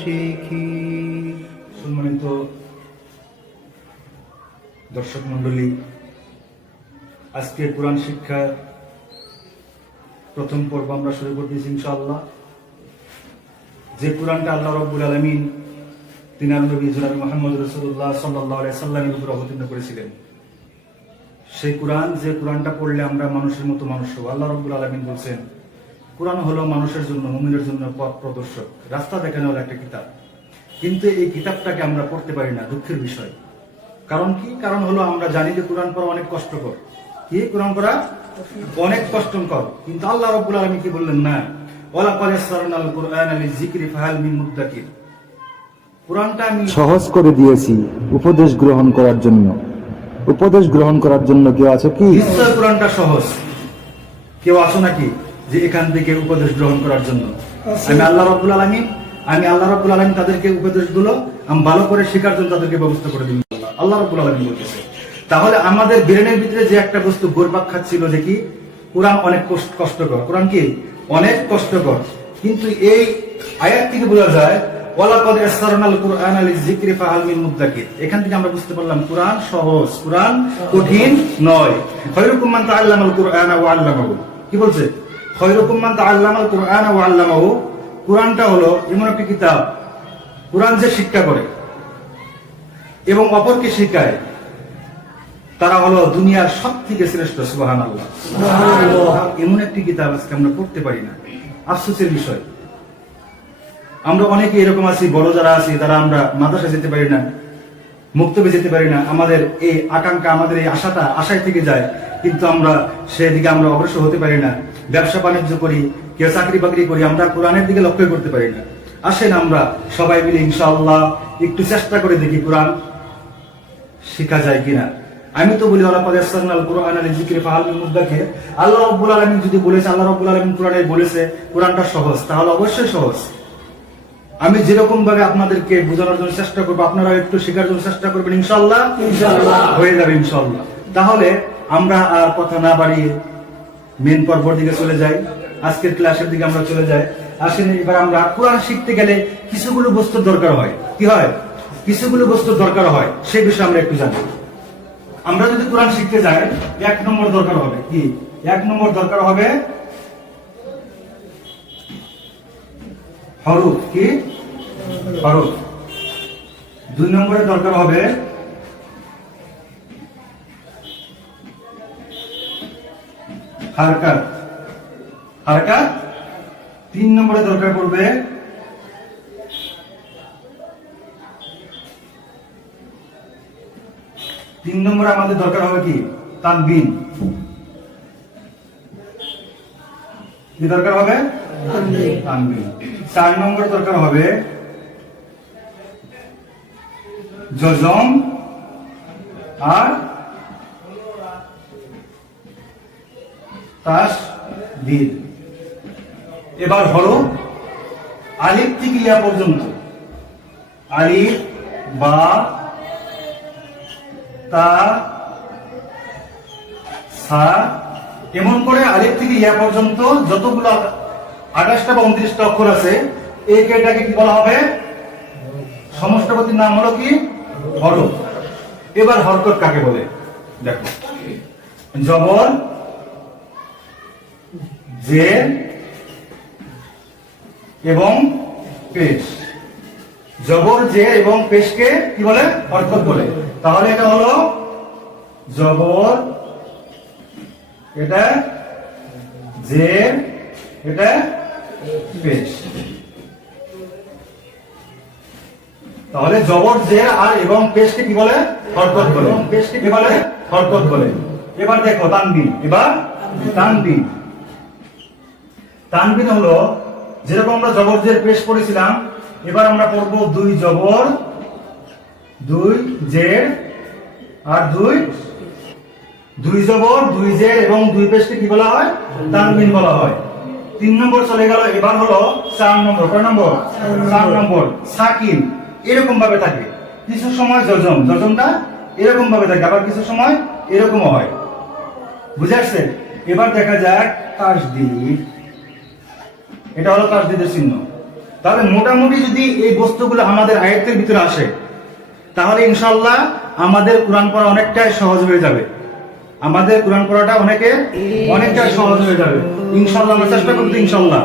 শিখি। সম্মানিত দর্শক মন্ডলী আজকে কোরআন শিক্ষার প্রথম পর্ব আমরা শুরু করতেছি ইনশাআল্লাহ। যে কোরআনটা আল্লাহ রব্বুল আলমিন তিনার নবী জুনাবি মোহাম্মদ রসুল্লাহ সাল্লাহ সাল্লামের উপর অবতীর্ণ করেছিলেন। সেই কোরআন, যে কোরআনটা পড়লে আমরা মানুষের মতো মানুষ হব। আল্লাহ রব্বুল আলমিন বলছেন, কোরআন হলো মানুষের জন্য, মুমিনের জন্য পথ প্রদর্শক। রাস্তা দেখানোর একটা কিতাব। কিন্তু এই কিতাবটাকে আমরা পড়তে পারি না, দুঃখের বিষয়। কারণ কি? কারণ হলো আমরা জানি যে কোরআন পড়া অনেক কষ্টকর। কি? কোরআন পড়া অনেক কষ্টকর। কিন্তু আল্লাহ রব্বুল আলমী কি বললেন? না। ওলা করে সরনাল কোরআন আলী জিক্রি ফাহাল মিন মুদ্দাকির। কোরআনটা আমি সহজ করে দিয়েছি, উপদেশ গ্রহণ করার জন্য। উপদেশ গ্রহণ করার জন্য কেউ আছে কি? নিশ্চয় কোরআনটা সহজ। কেউ আছো নাকি? যে এখান থেকে উপদেশ গ্রহণ করার জন্য। আমি আল্লাহ রব্বুল আলমিন আমি আল্লাহ রব্বুল আলমিন তাদেরকে উপদেশ দিল আমি ভালো করে শেখার জন্য তাদেরকে ব্যবস্থা করে দিন আল্লাহ রব্বুল আলমিন বলতেছে তাহলে আমাদের ব্রেনের ভিতরে যে একটা বস্তু গোরবাক খাচ্ছিল যে কি? কোরআন অনেক কষ্ট- কষ্টকর। কোরআন কি? অনেক কষ্টকর। কিন্তু এই আয়াত থেকে বোঝা যায় ওয়ালাকাদ ইয়াসসারনাল কুরআনা লিযিকরি ফাহাল মিন মুদ্দাকির এখান থেকে আমরা বুঝতে পারলাম কোরআন সহজ কোরআন কঠিন নয়। খয়রুকুম মান তাআল্লামাল কুরআনা ওয়া আল্লামাহু। কি বলছে? খয়রুকুম মান তাআল্লামাল কুরআনা ওয়া আল্লামাহু। কোরআনটা হলো এমন একটা কিতাব কোরআন যে শিক্ষা করে এবং অপরকে শেখায় তারা হলো দুনিয়ার সব থেকে শ্রেষ্ঠ সুবাহান আল্লাহ এমন একটি কিতাব আজকে আমরা পড়তে পারি না। আফসোসের বিষয়। আমরা অনেকে এরকম আছি, বড় যারা আছি তারা আমরা মাদ্রাসা যেতে পারি না, মুক্তবে যেতে পারি না, আমাদের এই আকাঙ্ক্ষা, আমাদের এই আশাটা আশায় থেকে যায়। কিন্তু আমরা সেদিকে আমরা অগ্রসর হতে পারি না। ব্যবসা বাণিজ্য করি, কেউ চাকরি বাকরি করি, আমরা কোরআনের দিকে লক্ষ্য করতে পারি না। আসেন আমরা সবাই মিলে ইনশাআল্লাহ একটু চেষ্টা করে দেখি কোরআন শেখা যায় কিনা। আমি তো বলি, আল্লাহ আল্লাহ রাব্বুল আলামিন যদি বলেছে, আল্লাহ রাব্বুল আলামিন কোরআনে বলেছে, কোরআনটা সহজ। তাহলে অবশ্যই সহজ। আমি যেরকম ভাবে আপনাদেরকে বোঝানোর জন্য চেষ্টা করব আপনারা একটু শেখার জন্য চেষ্টা করবেন ইনশাল্লাহ হয়ে যাবে ইনশাল্লাহ তাহলে আমরা আর কথা না বাড়িয়ে মেন পর্বর দিকে চলে যাই। আজকের ক্লাসের দিকে আমরা চলে যাই। আসেন এবার আমরা কোরআন শিখতে গেলে কিছুগুলো বস্তুর দরকার হয়। কি হয়? কিছুগুলো বস্তুর দরকার হয় সেই বিষয়ে আমরা একটু জানি। আমরা যদি কোরআন শিখতে যাই এক নম্বর দরকার হবে কি? এক নম্বর দরকার হবে হরফ কি? হরফ দুই নম্বরে দরকার হবে। হারকাত। হারকাত তিন নম্বরে দরকার পড়বে। তিন নম্বরে আমাদের দরকার হবে কি? তানবিন। কি দরকার হবে? তানবিন। চার নম্বর দরকার হবে। জজম আর তাস দিন। এবার হলো আলিফ থেকে ইয়া পর্যন্ত? আলিফ, বা, তা, সা, এমন করে আলিফ থেকে ইয়া পর্যন্ত যতগুলো আঠাশটা বা উনত্রিশটা অক্ষর আছে। এই কেটাকে কি বলা হবে? সমষ্টপতির নাম হলো কি? হরফ। এবার হরকত কাকে বলে? দেখো। জবর যে এবং পেশ। জবর যে এবং পেশকে কি বলে? হরকত বলে। তাহলে এটা হলো জবর, এটা যে এটা তাহলে জবর যে আর এবং পেশকে কি বলে? হরকত বলে এবং পেশকে কি বলে? হরকত বলে এবার দেখো তানবিন। এবার তানবিন। তানবিন হলো যেরকম আমরা জবর জের পেশ পড়েছিলাম এবার আমরা পড়ব দুই জবর দুই জের আর দুই দুই জবর দুই জের এবং দুই পেশকে কি বলা হয়? তানবিন বলা হয়। তিন নম্বর চলে গেল, এবার হলো চার নম্বর, কয় নম্বর? চার নম্বর সাকিন এরকম ভাবে থাকে। কিছু সময় জজম, জজমটা এরকম ভাবে থাকে, আবার কিছু সময় এরকমও হয়। বুঝে আসছে? এবার দেখা যাক তাসদিদ। এটা হলো তাসদিদের চিহ্ন। তাহলে মোটামুটি যদি এই বস্তুগুলো আমাদের আয়ত্তের ভিতরে আসে, তাহলে ইনশাল্লাহ আমাদের কোরআন পড়া অনেকটাই সহজ হয়ে যাবে। আমাদের কোরআন পড়াটা অনেকে অনেকটা সহজ হয়ে যাবে। ইনশাল্লাহ আমরা চেষ্টা করব ইনশাল্লাহ।